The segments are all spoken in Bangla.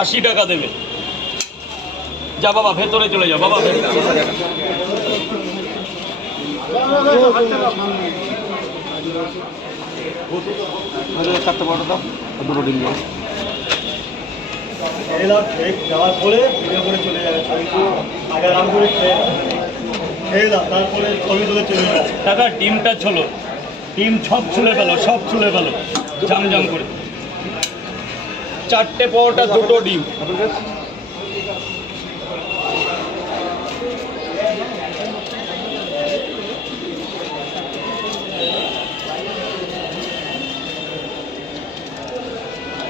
আশি টাকা দেবে। যা বাবা ভেতরে চলে যা বাবা ভেতরে। চারটে বড় দাও দুটো ডিম দাও। এলাম খেয়ে যাওয়ার পরে ভিডিও করে চলে যাবে ছবি আগে আরাম করে খেয়ে খেয়ে তারপরে ছবি তুলে চলে যাবে। টাকা ডিমটা ছলো। ডিম সব ছুলে পেল সব ছুলে পেল জাম জাম করে। চারটে পরোটা দুটো ডিম।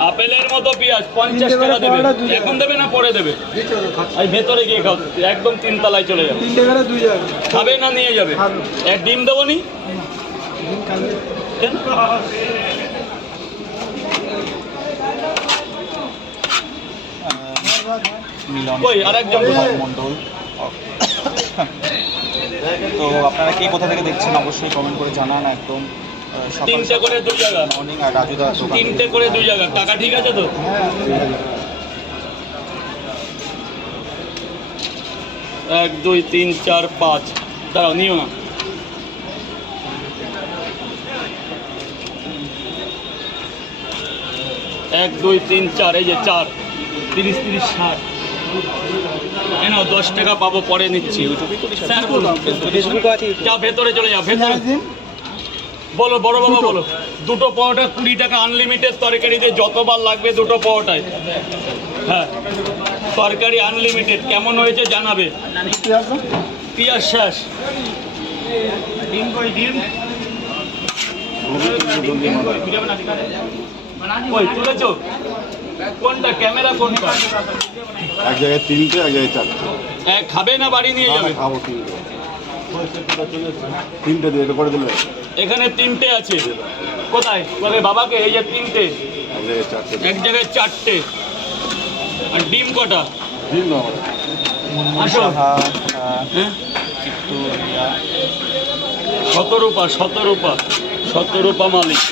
আপেলের মতো পেঁয়াজ পঞ্চাশ টাকা দেবে। এখন দেবে না পরে দেবে? এই ভেতরে গিয়ে খাও একদম তিন তিনতলায় চলে যাবে। খাবে না নিয়ে যাবে? এক ডিম দেবো নি? কেন? মিলন মন্ডল তো আপনারা কে কোথা থেকে দেখছেন অবশ্যই কমেন্ট করে জানান একদম। তিনটে করে দুই জায়গা। মর্নিং আর রাজুদা তিনটে করে দুই জায়গা। টাকা ঠিক আছে তো? এক দুই তিন চার পাঁচ। দাঁড়াও নিও না। এক দুই তিন চার এই যে চার। তিরিশ তিরিশ ষাট। কেন দশ টাকা পাবো পরে নিচ্ছি। যা ভেতরে চলে যা ভেতরে। বলো বড় বাবা বলো। দুটো পরোটা কুড়ি টাকা আনলিমিটেড তরকারি দিয়ে যতবার লাগবে দুটো পরোটায় হ্যাঁ। তরকারি আনলিমিটেড কেমন হয়েছে জানাবে? পিয়াজ শেষ। ডিম কই ডিম? কই তুলেছো? কোনটা? ক্যামেরা কোনটা? এক জায়গায় তিনটে এক জায়গায় চারটে। এক খাবে না বাড়ি নিয়ে যাবে? খাব তিনটে। তিনটে দিয়ে করে দিলে। এখানে তিনটে আছে। কোথায়? বলে বাবাকে এই যে তিনটে। এক জায়গায় চারটে। আর ডিম কটা? আমার আসো। হ্যাঁ? শতরূপা শতরূপা শতরূপা মালিক।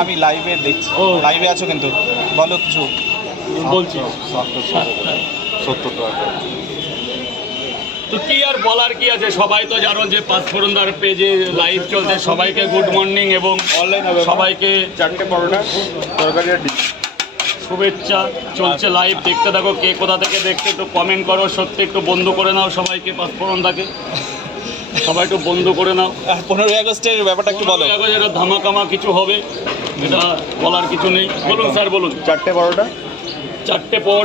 আমি লাইভে দেখছি। ও। লাইভে আছো কিন্তু। বলো কিছু। বলছি। সত্তর টাকা তো কি আর বলার কি আছে? সবাই তো জানো যে পাঁচফোরনদার পেজে লাইভ চলছে। সবাইকে গুড মর্নিং এবং সবাইকে চারটে পরোটা তরকারি শুভেচ্ছা। চলছে লাইভ দেখতে থাকো কে কোথা থেকে দেখতে একটু কমেন্ট করো। সত্যি একটু বন্ধ করে নাও সবাইকে পাঁচফোরনদাকে সবাই একটু বন্ধ করে নাও। পনেরোই আগস্টের ব্যাপারটা একটু বলো। আগস্ট এটা ধামাকামা কিছু হবে এটা বলার কিছু নেই। বলুন স্যার বলুন। চারটে বারোটা চারটে পর